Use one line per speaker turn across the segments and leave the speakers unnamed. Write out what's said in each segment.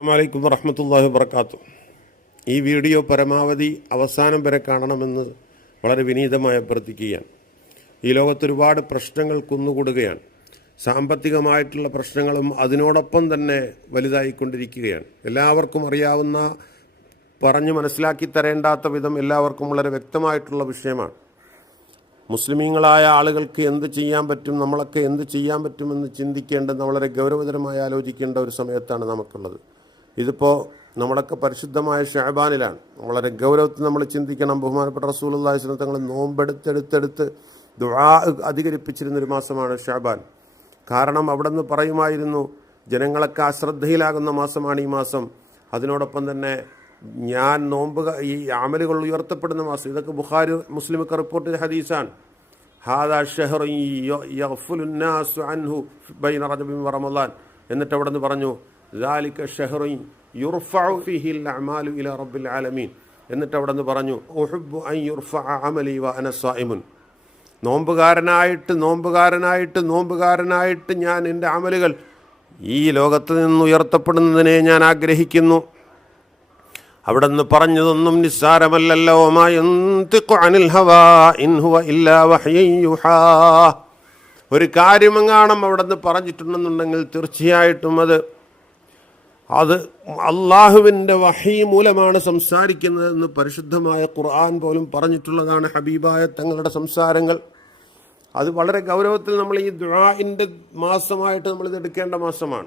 അസ്സാമലൈക്കും വറഹമത്തല്ലാഹി വർക്കാത്തു ഈ വീഡിയോ പരമാവധി അവസാനം വരെ കാണണമെന്ന് വളരെ വിനീതമായി അഭ്യർത്ഥിക്കുകയാണ്. ഈ ലോകത്ത് ഒരുപാട് പ്രശ്നങ്ങൾ കുന്നുകൂടുകയാണ്. സാമ്പത്തികമായിട്ടുള്ള പ്രശ്നങ്ങളും അതിനോടൊപ്പം തന്നെ വലുതായിക്കൊണ്ടിരിക്കുകയാണ്. എല്ലാവർക്കും അറിയാവുന്ന പറഞ്ഞു മനസ്സിലാക്കി തരേണ്ടാത്ത വിധം എല്ലാവർക്കും വളരെ വ്യക്തമായിട്ടുള്ള വിഷയമാണ്. മുസ്ലിമീങ്ങളായ ആളുകൾക്ക് എന്ത് ചെയ്യാൻ പറ്റും നമ്മളൊക്കെ എന്ത് ചെയ്യാൻ പറ്റുമെന്ന് ചിന്തിക്കേണ്ടത് വളരെ ഗൗരവതരമായി ആലോചിക്കേണ്ട ഒരു സമയത്താണ് നമുക്കുള്ളത്. ഇതിപ്പോൾ നമ്മളൊക്കെ പരിശുദ്ധമായ ഷാബാനിലാണ് വളരെ ഗൗരവത്തിൽ നമ്മൾ ചിന്തിക്കണം. ബഹുമാനപ്പെട്ട റസൂലുള്ളാഹി സ്വലം തങ്ങൾ നോമ്പെടുത്തെടുത്തെടുത്ത് ദുആ അധികരിപ്പിച്ചിരുന്നൊരു മാസമാണ് ഷാബാൻ കാരണം അവിടെ നിന്ന് പറയുമായിരുന്നു ജനങ്ങളൊക്കെ അശ്രദ്ധയിലാകുന്ന മാസമാണ് ഈ മാസം. അതിനോടൊപ്പം തന്നെ ഞാൻ നോമ്പ് ഈ അമലുകൾ ഉയർത്തപ്പെടുന്ന മാസം. ഇതൊക്കെ ബുഖാരി മുസ്ലിമൊക്കെ റിപ്പോർട്ട് ചെയ്ത ഹദീസാണ്. ഹാദാ ഷഹർ എന്നിട്ട് അവിടെ നിന്ന് പറഞ്ഞു ദാലിക ഷെഹറിൻ യുർഫിഹിൽ അമാലു ഇല റബ്ബിൽ ആലമീൻ എന്നിട്ട് അവിടെ നിന്ന് പറഞ്ഞു ഒഹുബു ഐ യുർഫ അമലി വ അനസ്വായിമുൻ നോമ്പുകാരനായിട്ട് നോമ്പുകാരനായിട്ട് നോമ്പുകാരനായിട്ട് ഞാൻ എന്റെ അമലുകൾ ഈ ലോകത്ത് നിന്ന് ഉയർത്തപ്പെടുന്നതിനെ ഞാൻ ആഗ്രഹിക്കുന്നു. അവിടെ നിന്ന് പറഞ്ഞതൊന്നും നിസ്സാരമല്ലല്ലോ. ഒരു കാര്യമെങ്ങാണം അവിടെ നിന്ന് പറഞ്ഞിട്ടുണ്ടെന്നുണ്ടെങ്കിൽ തീർച്ചയായിട്ടും അത് അത് അള്ളാഹുവിന്റെ വഹി മൂലമാണ് സംസാരിക്കുന്നതെന്ന് പരിശുദ്ധമായ ഖുർആൻ പോലും പറഞ്ഞിട്ടുള്ളതാണ് ഹബീബായ തങ്ങളുടെ സംസാരങ്ങൾ. അത് വളരെ ഗൗരവത്തിൽ നമ്മൾ ഈ ദുആഇന്റെ മാസമായിട്ട് നമ്മൾ ഇത് എടുക്കേണ്ട മാസമാണ്.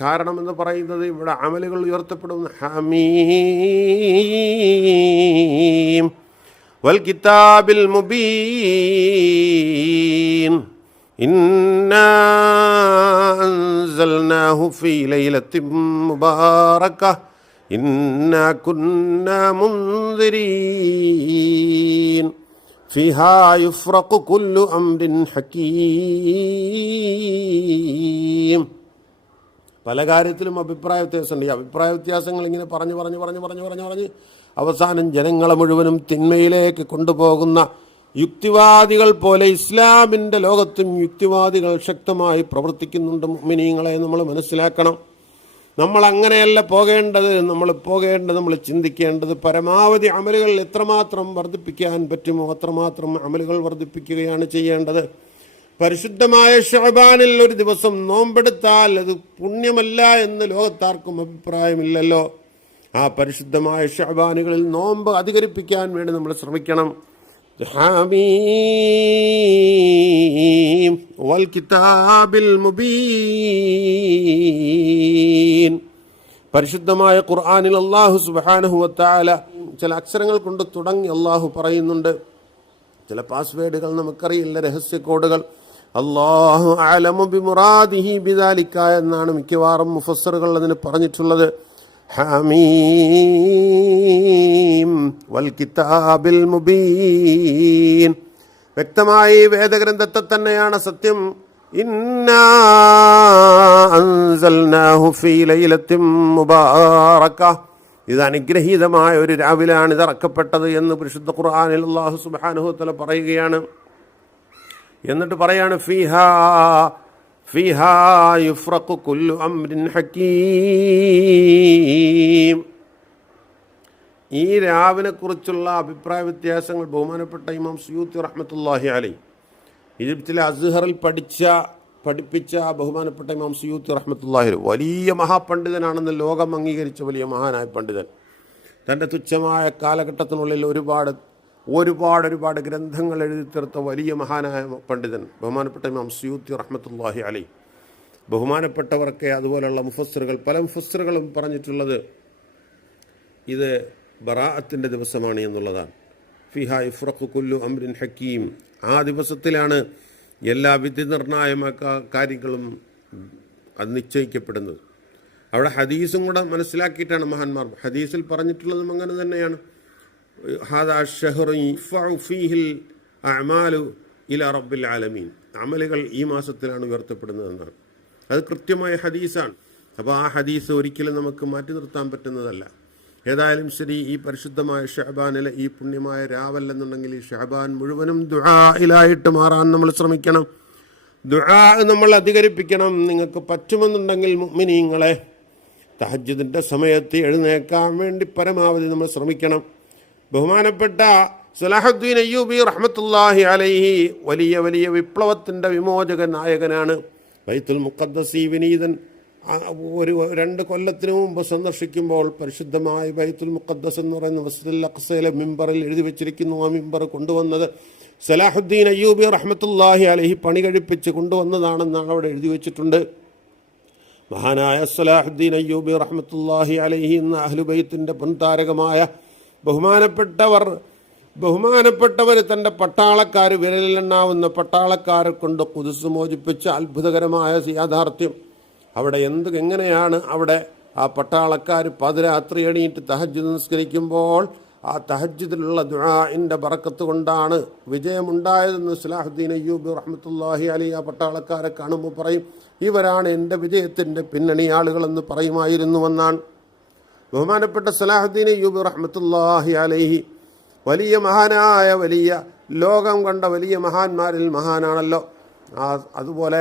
കാരണം എന്ന് പറയുന്നത് ഇവിടെ അമലുകൾ ഉയർത്തപ്പെടുന്ന ഹമീം വൽ കിതാബിൽ മുബീൻ. إنا أنزلناه في ليلة مباركة إنا كنا منذرين فيها يفرق كل أمر حكيم പല കാര്യത്തിലും അഭിപ്രായ വ്യത്യാസമുണ്ട് ഈ അഭിപ്രായ വ്യത്യാസങ്ങൾ ഇങ്ങനെ പറഞ്ഞു പറഞ്ഞു പറഞ്ഞു പറഞ്ഞു പറഞ്ഞു പറഞ്ഞ് അവസാനം ജനങ്ങളെ മുഴുവനും തിന്മയിലേക്ക് കൊണ്ടുപോകുന്ന യുക്തിവാദികൾ പോലെ ഇസ്ലാമിന്റെ ലോകത്തും യുക്തിവാദികൾ ശക്തമായി പ്രവർത്തിക്കുന്നുണ്ട് മിനിങ്ങളെ നമ്മൾ മനസ്സിലാക്കണം. നമ്മൾ അങ്ങനെയല്ല പോകേണ്ടത്. നമ്മൾ പോകേണ്ടത് നമ്മൾ ചിന്തിക്കേണ്ടത് പരമാവധി അമലുകൾ എത്രമാത്രം വർദ്ധിപ്പിക്കാൻ പറ്റുമോ അത്രമാത്രം അമലുകൾ വർദ്ധിപ്പിക്കുകയാണ് ചെയ്യേണ്ടത്. പരിശുദ്ധമായ ഷഹബാനിൽ ഒരു ദിവസം നോമ്പെടുത്താൽ അത് പുണ്യമല്ല എന്ന് ലോകത്താർക്കും അഭിപ്രായമില്ലല്ലോ. ആ പരിശുദ്ധമായ ഷഹബാനുകളിൽ നോമ്പ് അധികരിപ്പിക്കാൻ വേണ്ടി നമ്മൾ ശ്രമിക്കണം. حميم والكتاب المبين പരിശുദ്ധമായ ഖുർആനിൽ അള്ളാഹു സുബാനഹു വത്താല ചില അക്ഷരങ്ങൾ കൊണ്ട് തുടങ്ങി അള്ളാഹു പറയുന്നുണ്ട് ചില പാസ്വേഡുകൾ നമുക്കറിയില്ല രഹസ്യ കോഡുകൾ അള്ളാഹു അലമു ബിമുറാദിഹി ബിദാലിക്ക എന്നാണ് മിക്കവാറും മുഫസ്സറുകൾ അതിന് പറഞ്ഞിട്ടുള്ളത് ഹമീം വൽ കിതാബിൽ മുബീൻ. വ്യക്തമായി വേദഗ്രന്ഥത്തെ തന്നെയാണ് സത്യം. ഇത് അനുഗ്രഹീതമായ ഒരു രാവിലാണ് ഇത് ഇറക്കപ്പെട്ടത് എന്ന് പരിശുദ്ധ ഖുർആനിൽ അല്ലാഹു സുബ്ഹാനഹു തആല പറയുകയാണ്. എന്നിട്ട് പറയാണ് ഫിഹാ ഫിഹാ يفرق കുല്ലു അംരിൻ حكيم ഈ രാവിനെ കുറിച്ചുള്ള അഭിപ്രായ വ്യത്യാസങ്ങൾ ബഹുമാനപ്പെട്ട ഇമാം സുയൂത്ത് റഹ്മത്തുല്ലാഹി അലൈ. ഈജിപ്തിലെ അസ്ഹറിൽ പഠിച്ച പഠിപ്പിച്ച ബഹുമാനപ്പെട്ട ഇമാം സുയൂത്ത് റഹ്മത്തുല്ലാഹി വലിയ മഹാപണ്ഡിതനാണെന്ന് ലോകം അംഗീകരിച്ച വലിയ മഹാനായ പണ്ഡിതൻ. തന്റെ തുച്ഛമായ കാലഘട്ടത്തിനുള്ളിൽ ഒരുപാട് ഒരുപാട് ഒരുപാട് ഗ്രന്ഥങ്ങൾ എഴുതി തീർത്ത വലിയ മഹാനായ പണ്ഡിതൻ ബഹുമാനപ്പെട്ട ഇമാം സുയൂത്തി റഹ്മത്തുല്ലാഹി അലി. ബഹുമാനപ്പെട്ടവർക്ക് അതുപോലെയുള്ള മുഫസ്സറുകൾ പല മുഫസ്സറുകളും പറഞ്ഞിട്ടുള്ളത് ഇത് ബറാഅത്തിന്റെ ദിവസമാണ് എന്നുള്ളതാണ്. ഫിഹ ഇഫ്രഖു കുല്ലു അമ്രിൻ ഹക്കീം. ആ ദിവസത്തിലാണ് എല്ലാ വിധി നിർണായക കാര്യങ്ങളും അത് നിശ്ചയിക്കപ്പെടുന്നത്. അവിടെ ഹദീസും കൂടെ മനസ്സിലാക്കിയിട്ടാണ് മഹാന്മാർ. ഹദീസിൽ പറഞ്ഞിട്ടുള്ളതും അങ്ങനെ തന്നെയാണ്. ഹാദാ ഷഹ്റു ഫീഹിൽ അഅമാലു ഇല റബ്ബിൽ ആലമീൻ. അമലുകൾ ഈ മാസത്തിലാണ് ഉയർത്തപ്പെടുന്നതെന്നാണ്. അത് കൃത്യമായ ഹദീസാണ്. അപ്പോൾ ആ ഹദീസ് ഒരിക്കലും നമുക്ക് മാറ്റി നിർത്താൻ പറ്റുന്നതല്ല. ഏതായാലും ശരി ഈ പരിശുദ്ധമായ ഷഹബാനിലെ ഈ പുണ്യമായ രാവല്ലെന്നുണ്ടെങ്കിൽ ഈ ഷഹബാൻ മുഴുവനും ദുആയിലായിട്ട് മാറാൻ നമ്മൾ ശ്രമിക്കണം. ദുആ നമ്മൾ അധികരിപ്പിക്കണം. നിങ്ങൾക്ക് പറ്റുമെന്നുണ്ടെങ്കിൽ മുഅ്മിനീങ്ങളെ തഹജ്ജുദിന്റെ സമയത്ത് എഴുന്നേക്കാൻ വേണ്ടി പരമാവധി നമ്മൾ ശ്രമിക്കണം. ബഹുമാനപ്പെട്ട സലാഹുദ്ദീൻ അയ്യൂബി റഹ്മത്തുല്ലാഹി അലൈഹി വലിയ വലിയ വിപ്ലവത്തിന്റെ വിമോചക നായകനാണ് ബൈത്തുൽ മുഖദ്ദസി വിനീതൻ. ഒരു രണ്ട് കൊല്ലത്തിനു മുമ്പ് സന്ദർശിക്കുമ്പോൾ പരിശുദ്ധമായ ബൈത്തുൽ മുഖദ്ദസ് എന്ന് പറയുന്ന മസ്ജിദുൽ അക്സയിലെ മിമ്പറിൽ എഴുതി വെച്ചിരിക്കുന്നു. ആ മിമ്പർ കൊണ്ടുവന്നത് സലാഹുദ്ദീൻ അയ്യൂബി റഹ്മത്തുല്ലാഹി അലഹി പണി കഴിപ്പിച്ച് കൊണ്ടുവന്നതാണെന്നാണ് അവിടെ എഴുതി വെച്ചിട്ടുണ്ട്. മഹാനായ സലാഹുദ്ദീൻ അയ്യൂബി റഹ്മത്തുല്ലാഹി അലഹി എന്ന അഹ്ലുബൈത്തിന്റെ പൊൻതാരകമായ ബഹുമാനപ്പെട്ടവർ ബഹുമാനപ്പെട്ടവർ തന്റെ പട്ടാളക്കാർ വിരലിലെണ്ണാവുന്ന പട്ടാളക്കാരെ കൊണ്ട് കുതിസ് മോചിപ്പിച്ച അത്ഭുതകരമായ യാഥാർത്ഥ്യം. അവിടെ എന്ത് എങ്ങനെയാണ് അവിടെ ആ പട്ടാളക്കാർ പതിരാത്രി എണീറ്റ് തഹജ് നിസ്കരിക്കുമ്പോൾ ആ തഹജ്ജിദിലുള്ള ദുആഇന്റെ ബറക്കത്ത് കൊണ്ടാണ് വിജയമുണ്ടായതെന്ന് സലാഹുദ്ദീൻ അയ്യൂബ് റഹ്മത്തുല്ലാഹി അലി ആ പട്ടാളക്കാരെ കാണുമ്പോൾ പറയും ഇവരാണ് എന്റെ വിജയത്തിന്റെ പിന്നണി ആളുകളെന്ന് പറയുമായിരുന്നുവെന്നാണ്. ബഹുമാനപ്പെട്ട സലാഹുദ്ദീൻ അയ്യൂബ് റഹ്മത്തുല്ലാഹി അലൈഹി വലിയ മഹാനായ വലിയ ലോകം കണ്ട വലിയ മഹാന്മാരിൽ മഹാനാണല്ലോ. ആ അതുപോലെ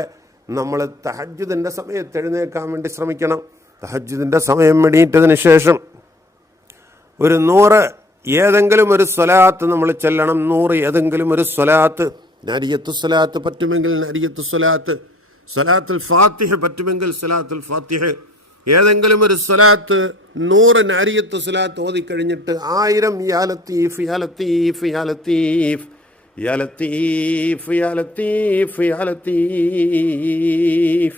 നമ്മൾ തഹജുദിന്റെ സമയത്ത് എഴുന്നേൽക്കാൻ വേണ്ടി ശ്രമിക്കണം. തഹജുദിന്റെ സമയം എണീറ്റതിന് ശേഷം ഒരു നൂറ് ഏതെങ്കിലും ഒരു സ്വലാത്ത് നമ്മൾ ചെല്ലണം. നൂറ് ഏതെങ്കിലും ഒരു സ്വലാത്ത് നരിയത്തു സ്വലാത്ത് പറ്റുമെങ്കിൽ നരിയത്തു സ്വലാത്ത് സ്വലാത്തുൽ ഫാത്തിഹ പറ്റുമെങ്കിൽ സ്വലാത്തുൽ ഫാത്തിഹ. ഏതെങ്കിലും ഒരു സ്വലാത്ത് നൂറ് നാരിയത്ത് സ്വലാത്ത് ഓതിക്കഴിഞ്ഞിട്ട് ആയിരം യാ ലത്തീഫ് യാ ലത്തീഫ് യാ ലത്തീഫ്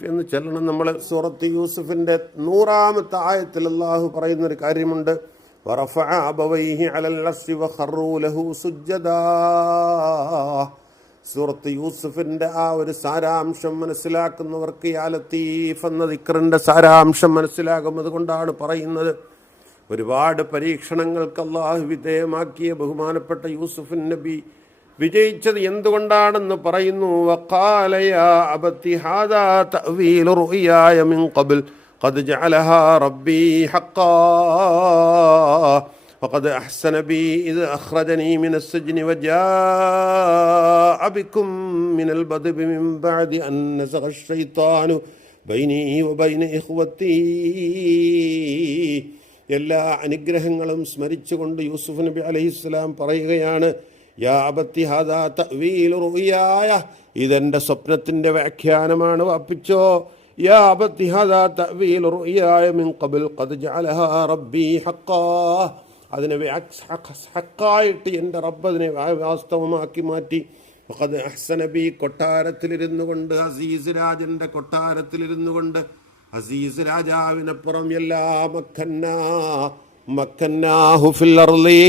എന്ന് ചൊല്ലണം. നമ്മൾ സൂറത്ത് യൂസുഫിന്റെ നൂറാമത്തെ ആയത്തിൽ അള്ളാഹു പറയുന്നൊരു കാര്യമുണ്ട്. വറഫ അബവൈഹി അലൽ ഖറൂ ലഹു സുജ്ജദാ. സൂറത്ത് യൂസുഫിന്റെ ആ ഒരു സാരാംശം മനസ്സിലാക്കുന്നവർക്ക് യാ ലത്തീഫ് എന്ന ദിക്റിന്റെ സാരാംശം മനസ്സിലാകും അതുകൊണ്ടാണ് പറയുന്നത്. ഒരുപാട് പരീക്ഷണങ്ങൾക്ക് അള്ളാഹു വിധേയമാക്കിയ ബഹുമാനപ്പെട്ട യൂസുഫിൻ നബി വിജയിച്ചത് എന്തുകൊണ്ടാണെന്ന് പറയുന്നു? വഖാല യാ അബത്തി ഹാദാ തഅ്വീലു റുഅയായ മിൻ ഖബ്ൽ قد جعلها ربي حقا وقد أحسن بي إذ أخرجني من السجن وجاء بكم من البدب من بعد أن نزغ الشيطان بيني وبين إخوتي എല്ലാ അനുഗ്രഹങ്ങളും സ്മരിച്ചുകൊണ്ട് യൂസുഫ് നബി അലൈഹിസ്സലാം പറയുകയാണ് യാ അബത്തി ഹാദാ തഅ്വീലു റുയായ ഇതെൻ്റെ സ്വപ്നത്തിൻ്റെ വ്യാഖ്യാനമാണ് വാപ്പിച്ചോ യാ അതിനെ ഹക്കായിട്ട് എന്റെ റബ്ബ് അതിനെ വാസ്തവമാക്കി മാറ്റി. ഫഖദ് അഹ്സനബി കൊട്ടാരത്തിലിരുന്നു കൊണ്ട് അസീസ് രാജന്റെ കൊട്ടാരത്തിലിരുന്നു കൊണ്ട് അസീസ് രാജാവിനപ്പുറം എല്ലാ മക്കന്ന മക്കന്നാഹുഫില്ലർലി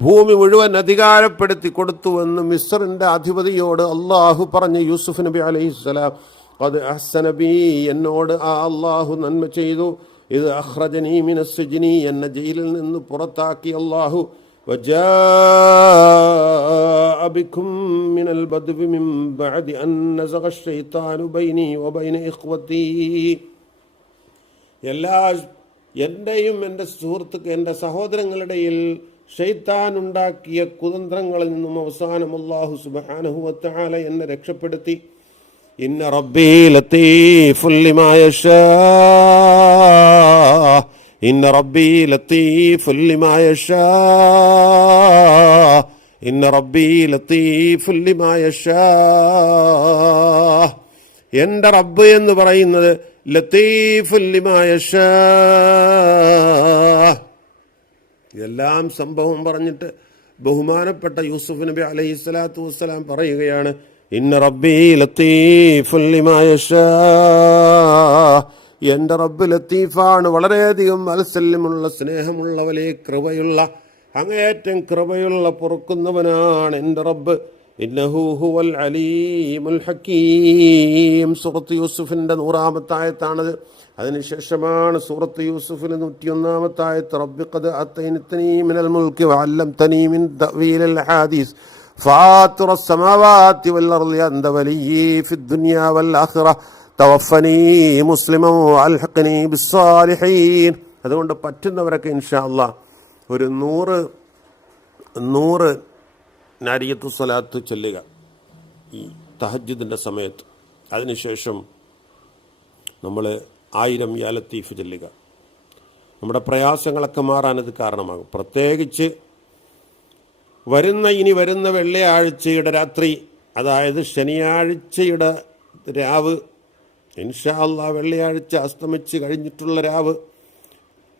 ഭൂമി മുഴുവൻ അധികാരപ്പെടുത്തി കൊടുത്തുവെന്ന് മിസ്റിന്റെ അധിപതിയോട് അള്ളാഹു പറഞ്ഞ യൂസുഫ് നബി അലൈഹിസ്സലാം അത് അഹ്സനബി എന്നോട് ആ അള്ളാഹു നന്മ ചെയ്തു. ഇത് അഹ്റജനി മിനസ്സുജിനി എന്നെ ജയിലിൽ നിന്ന് പുറത്താക്കി അള്ളാഹു وجاء بكم من البدو من بعد أن نزغ الشيطان بيني وبين إخوتي എല്ലാ എൻ്റെയും എൻ്റെ സുഹൃത്തുക്കൾ എൻ്റെ സഹോദരങ്ങളുടെയിൽ ഷെയ്ത്താൻ ഉണ്ടാക്കിയ കുതന്ത്രങ്ങളിൽ നിന്നും അവസാനം അള്ളാഹു സുബാനഹുവത്താല എന്നെ രക്ഷപ്പെടുത്തി ഇന്ന ലത്തീഫുൽ ലിമാ യശാ. ഇന്ന ഇന്ന റബ്ബി ലത്തീഫുൽ ലിമാ യശാ. എന്റെ റബ്ബ് എന്ന് പറയുന്നത് ലത്തീഫുല്ലിമായഷ ഇതെല്ലാം സംഭവം പറഞ്ഞിട്ട് ബഹുമാനപ്പെട്ട യൂസുഫ് നബി അലൈഹി സ്വലാത്തു വസ്സലാം പറയുകയാണ് ഇന്ന റബ്ബി എന്റെ റബ്ബ് ലത്തീഫാണ് വളരെയധികം മത്സല്യമുള്ള സ്നേഹമുള്ള വലിയ കൃപയുള്ള അങ്ങേയറ്റം കൃപയുള്ള പൊറുക്കുന്നവനാണ് എന്റെ റബ്ബ്. ഇന്നഹു ഹുവൽ അലീമുൽ ഹക്കീം. സൂറത്ത് യൂസുഫിന്റെ നൂറാമത്തായത്താണത്. അതിനുശേഷമാണ് സൂറത്ത് യൂസുഫിന് നൂറ്റിയൊന്നാമത്തായത്ത്. റബ്ബിഖദ് അത്തൈനത്തനീ മിനൽ മുൽക്കി വല്ലം തനീമിൻ തവീലൽ ഹദീസ്. فاطر السماوات والأرض أنت وليي في الدنيا والآخرة توفني مسلما وألحقني بالصالحين അതുകൊണ്ട് പറ്റുന്നവരൊക്കെ ഇൻഷാ അള്ളാ ഒരു നൂറ് നൂറ് നാരിയത്തു സ്വലാത്ത് ചൊല്ലുക ഈ തഹജ്ജുദിൻ്റെ സമയത്ത് അതിനുശേഷം നമ്മൾ ആയിരം യാ ലത്തീഫ് ചൊല്ലുക നമ്മുടെ പ്രയാസങ്ങളൊക്കെ മാറാൻ ഇത് കാരണമാകും പ്രത്യേകിച്ച് വരുന്ന ഇനി വരുന്ന വെള്ളിയാഴ്ചയുടെ രാത്രി അതായത് ശനിയാഴ്ചയുടെ രാവ് ഇൻഷാ അള്ളാ വെള്ളിയാഴ്ച അസ്തമിച്ച് കഴിഞ്ഞിട്ടുള്ള രാവ്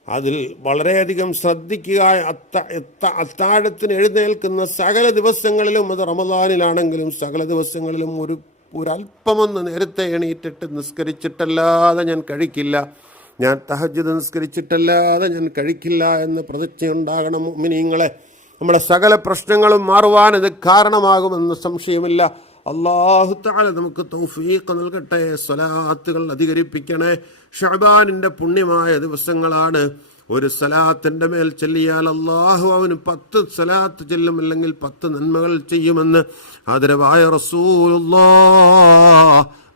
അതിൽ വളരെയധികം ശ്രദ്ധിക്കുക. അത്ത അത്താഴത്തിന് എഴുന്നേൽക്കുന്ന സകല ദിവസങ്ങളിലും അത് റമദാനിലാണെങ്കിലും സകല ദിവസങ്ങളിലും ഒരു ഒരല്പമൊന്ന് നേരത്തെ എണീറ്റിട്ട് നിസ്കരിച്ചിട്ടല്ലാതെ ഞാൻ കഴിക്കില്ല. ഞാൻ തഹജ്ജ് നിസ്കരിച്ചിട്ടല്ലാതെ ഞാൻ കഴിക്കില്ല എന്ന് പ്രതിജ്ഞ ഉണ്ടാകണം മിനിങ്ങളെ നമ്മുടെ സകല പ്രശ്നങ്ങളും മാറുവാൻ ഇത് കാരണമാകുമെന്ന് സംശയമില്ല. അള്ളാഹു താല നമുക്ക് തൗഫീഖ് നൽകട്ടെ സ്വലാത്തുകൾ അധികരിപ്പിക്കണേ. ഷഹബാനിന്റെ പുണ്യമായ ദിവസങ്ങളാണ്. ഒരു സലാത്തിന്റെ മേൽ ചെല്ലിയാൽ അള്ളാഹു അവന് പത്ത് സലാത്ത് ചെല്ലും അല്ലെങ്കിൽ പത്ത് നന്മകൾ ചെയ്യുമെന്ന് ആദരവായ റസൂലുള്ളാ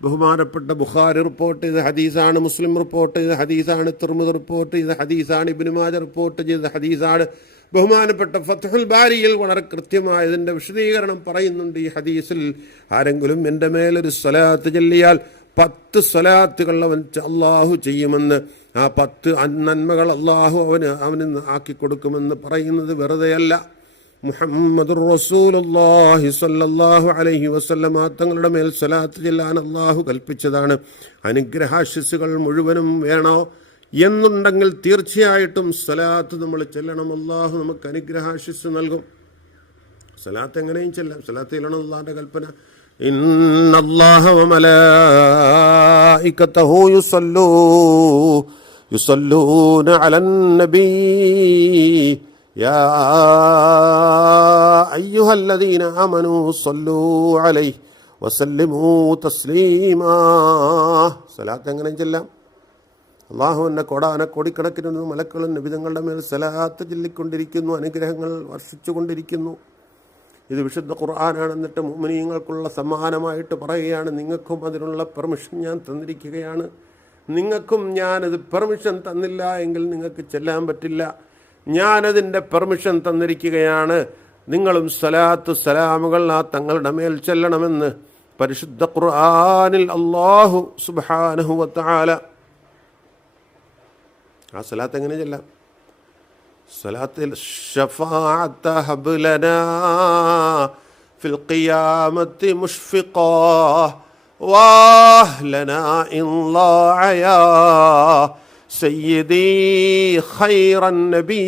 ബഹുമാനപ്പെട്ട ബുഖാരി റിപ്പോർട്ട് ചെയ്ത ഹദീസാണ് മുസ്ലിം റിപ്പോർട്ട് ചെയ്ത ഹദീസാണ് തുർമുദ് റിപ്പോർട്ട് ചെയ്ത ഹദീസാണ് ഇബിനുമാജ റിപ്പോർട്ട് ചെയ്ത ഹദീസാണ്. ബഹുമാനപ്പെട്ട ഫത്തുൽ ബാരിയിൽ വളരെ കൃത്യമായ ഇതിന്റെ വിശദീകരണം പറയുന്നുണ്ട് ഈ ഹദീസിൽ. ആരെങ്കിലും എന്റെ മേലൊരു സ്വലാത്ത് ചൊല്ലിയാൽ പത്ത് സ്വലാത്തുകൾ അവൻ അള്ളാഹു ചെയ്യുമെന്ന് ആ പത്ത് നന്മകൾ അള്ളാഹു അവന് അവന് ആക്കി കൊടുക്കുമെന്ന് പറയുന്നത് വെറുതെയല്ല. മുഹമ്മദ് റസൂലുള്ളാഹി സ്വല്ലല്ലാഹു അലൈഹി വസല്ലമ തങ്ങളുടെ മേൽ സ്വലാത്ത് ചെല്ലാൻ അള്ളാഹു കൽപ്പിച്ചതാണ്. അനുഗ്രഹാശിസുകൾ മുഴുവനും വേണോ? എന്നുണ്ടെങ്കിൽ തീർച്ചയായിട്ടും സ്വലാത്ത് നമ്മൾ ചെല്ലണം അള്ളാഹു നമുക്ക് അനുഗ്രഹാശിസ് നൽകും സ്വലാത്ത് എങ്ങനെയും ചെല്ലാം സ്വലാത്ത് ചെല്ലണം അള്ളാഹിന്റെ കൽപ്പന إن الله وملائكته يصلوا يصلون على النبي يا أيها الذين آمنوا صلوا عليه وسلموا تسليما صلاة എങ്ങനെ ചെല്ലാം അള്ളാഹുവിന്റെ കൊടാന കോടിക്കണക്കിന് മലക്കളും നിബിതങ്ങളുടെ മേൽ സലാത്ത് ചൊല്ലിക്കൊണ്ടിരിക്കുന്നു അനുഗ്രഹങ്ങൾ വർഷിച്ചുകൊണ്ടിരിക്കുന്നു. ഇത് വിശുദ്ധ ഖുർആനാണ് എന്നിട്ട് സമ്മാനമായിട്ട് പറയുകയാണ്. നിങ്ങൾക്കും അതിനുള്ള പെർമിഷൻ ഞാൻ തന്നിരിക്കുകയാണ്. നിങ്ങൾക്കും ഞാനത് പെർമിഷൻ തന്നില്ല എങ്കിൽ നിങ്ങൾക്ക് ചെല്ലാൻ പറ്റില്ല. ഞാനതിന്റെ പെർമിഷൻ തന്നിരിക്കുകയാണ്. നിങ്ങളും സലാത്ത് സലാമുകൾ ആ തങ്ങളുടെ മേൽ ചെല്ലണമെന്ന് പരിശുദ്ധ ഖുർആാനിൽ അള്ളാഹു സുബാനഹുവത്താല ആ സലാത്ത് എങ്ങനെ ചെല്ലാം സലാത്തിൽ ഷഫാഅത്ത ഹബ് ലനാ ഫിൽ ഖിയാമത്തി മുഷ്ഫിഖാ واهلنا إن ضاع يا سيدي خير النبي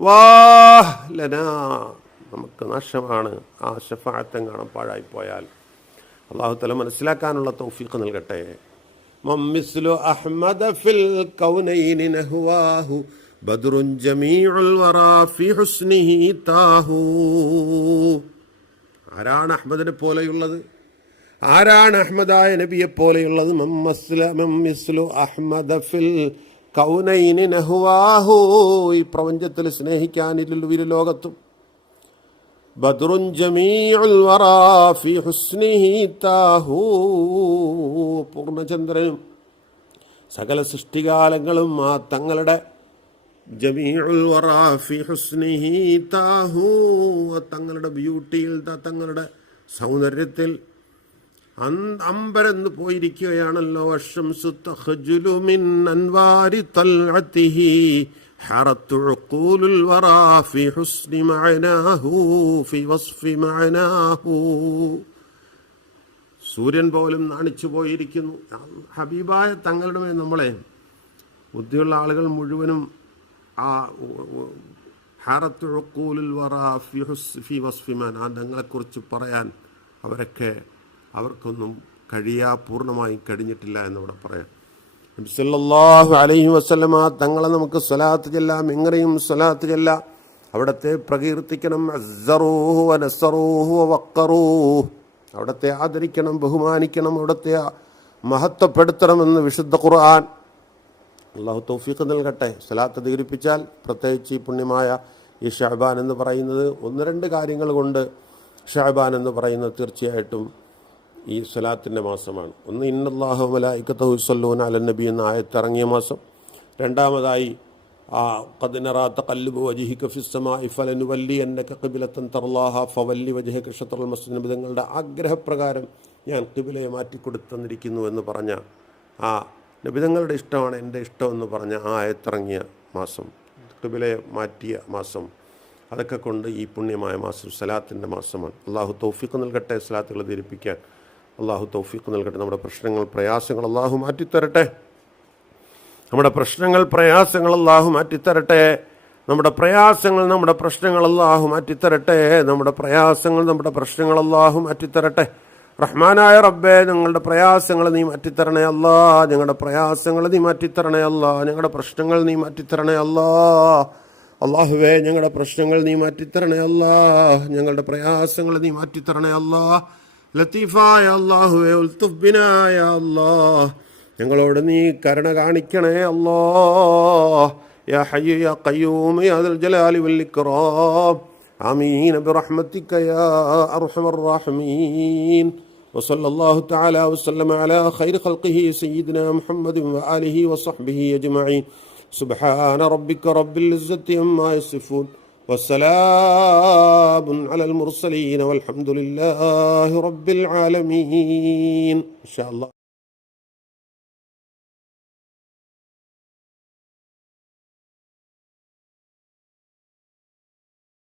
വാഹ്ലനാ നമുക്ക് നാശമാണ് ആ ഷഫാഴത്തെങ്ങാണം പാഴായിപ്പോയാൽ അള്ളാഹു തല മനസ്സിലാക്കാനുള്ള തൗഫീഖ് നൽകട്ടെ ആരാണ് അഹമ്മദിനെ പോലെയുള്ളത്? ആരാണ് അഹ്മദായ നബിയെ പോലെയുള്ളത്? അഹമ്മദ് കൗനൈനി നഹ്വാഹു. ഈ പ്രപഞ്ചത്തിൽ സ്നേഹിക്കാനില്ലല്ലോ ഇരു ലോകത്തും ബദ്റുൻ ജമീഉൽ വറാ ഫി ഹുസ്നിഹി താഹു പൂർണചന്ദ്രനും സകല സൃഷ്ടികാലങ്ങളും ആ തങ്ങളുടെ ജമീഉൽ വറാ ഫി ഹുസ്നിഹി താഹു തങ്ങളുടെ ബ്യൂട്ടിയിൽ തങ്ങളുടെ സൗന്ദര്യത്തിൽ അമ്പരന്ന് പോയിരിക്കുകയാണല്ലോ. തഖ്ജുലു മിൻ അൻവാരി തൽഅതിഹി حرت عقول الورى في حسن معناه في وصف معناه സൂര്യൻ പോലും നാണിച്ചു പോയിരിക്കുന്നു ഹബീബായ തങ്ങളുടെ മേൽ നമ്മളെ ബുദ്ധിയുള്ള ആളുകൾ മുഴുവനും ആ ഹാറത്ത് ഉഴക്കൂലിൽ വറ ഫി ഹുസ് ഫി വസ്ഫിമാൻ ആ തങ്ങളെക്കുറിച്ച് പറയാൻ അവരൊക്കെ അവർക്കൊന്നും കഴിയാ പൂർണ്ണമായും കഴിഞ്ഞിട്ടില്ല എന്നിവിടെ പറയാം നബി സല്ലല്ലാഹു അലൈഹി വസല്ലമ തങ്ങളെ നമുക്ക് സ്വലാത്ത് ചെല്ലാം എങ്ങനെയും സ്വലാത്ത് ചെല്ലാം. അവിടത്തെ പ്രകീർത്തിക്കണം അവിടത്തെ ആദരിക്കണം ബഹുമാനിക്കണം അവിടത്തെ മഹത്വപ്പെടുത്തണമെന്ന് വിശുദ്ധ ഖുർആൻ. അള്ളാഹു തൗഫീഖ് നൽകട്ടെ. സ്വലാത്ത് അധികരിപ്പിച്ചാൽ പ്രത്യേകിച്ച് ഈ പുണ്യമായ ഈ ഷഹബാൻ എന്ന് പറയുന്നത് ഒന്ന് രണ്ട് കാര്യങ്ങൾ കൊണ്ട് ഷഹബാൻ എന്ന് പറയുന്നത് തീർച്ചയായിട്ടും ഈ സ്വലാത്തിന്റെ മാസമാണ്. ഒന്ന് ഇന്നല്ലാഹു മലായിക്കത്തഹുസല്ലൂൻ അല നബി എന്ന ആയത്തിറങ്ങിയ മാസം. രണ്ടാമതായി ആ കദിനറാത്ത കല്ലുബ് വജിഹിക ഫിസ്സമായി ഇഫലനു വല്ലി എന്റെ കിബിലത്തൻ തർലാഹ ഫവല്ലി വജഹ ഷത്തർ മസ്ജിദ് നബിതങ്ങളുടെ ആഗ്രഹപ്രകാരം ഞാൻ കിബിലയെ മാറ്റിക്കൊടുത്തന്നിരിക്കുന്നു എന്ന് പറഞ്ഞ ആ നബിതങ്ങളുടെ ഇഷ്ടമാണ് എന്റെ ഇഷ്ടമെന്ന് പറഞ്ഞ ആ ആയത്തിറങ്ങിയ മാസം. കിബിലയെ മാറ്റിയ മാസം. അതൊക്കെ കൊണ്ട് ഈ പുണ്യമായ മാസം സലാത്തിന്റെ മാസമാണ്. അള്ളാഹു തൗഫീഖ് നൽകട്ടെ സലാത്തുകൾ ധരിപ്പിക്കാൻ. അള്ളാഹു തൗഫീഖ് നൽകട്ടെ. നമ്മുടെ പ്രശ്നങ്ങൾ പ്രയാസങ്ങൾ അള്ളാഹു മാറ്റിത്തരട്ടെ. നമ്മുടെ പ്രശ്നങ്ങൾ പ്രയാസങ്ങൾ അള്ളാഹു മാറ്റിത്തരട്ടെ. നമ്മുടെ പ്രയാസങ്ങൾ നമ്മുടെ പ്രശ്നങ്ങൾ അള്ളാഹു മാറ്റിത്തരട്ടെ. നമ്മുടെ പ്രയാസങ്ങൾ നമ്മുടെ പ്രശ്നങ്ങൾ അള്ളാഹു മാറ്റിത്തരട്ടെ. റഹ്മാനായ റബ്ബേ നിങ്ങളുടെ പ്രയാസങ്ങൾ നീ മാറ്റിത്തരണേ അല്ലാ. ഞങ്ങളുടെ പ്രയാസങ്ങൾ നീ മാറ്റിത്തരണേ അല്ലാ. ഞങ്ങളുടെ പ്രശ്നങ്ങൾ നീ മാറ്റിത്തരണേ അല്ലാ. അള്ളാഹുവേ ഞങ്ങളുടെ പ്രശ്നങ്ങൾ നീ മാറ്റിത്തരണേ അല്ലാ. ഞങ്ങളുടെ പ്രയാസങ്ങൾ നീ മാറ്റിത്തരണേ അല്ലാ. ലത്തീഫായ അള്ളാഹുവേ ഉൽത്തുബിനായ അല്ലാ ഞങ്ങളോട് നീ കരുണ കാണിക്കണേ അല്ലാ യാ ഹയ്യ യാ ഖയ്യൂം യാ ദൽ ജലാലി വൽ ഇക്റാം ആമീൻ برحمتك يا ارحم الراحمين وصلى الله تعالى وسلم على خير خلقه سيدنا محمد وآله وصحبه أجمعين سبحان ربك رب العزة عما يصفون وسلام على المرسلين والحمد لله رب العالمين. إن شاء الله.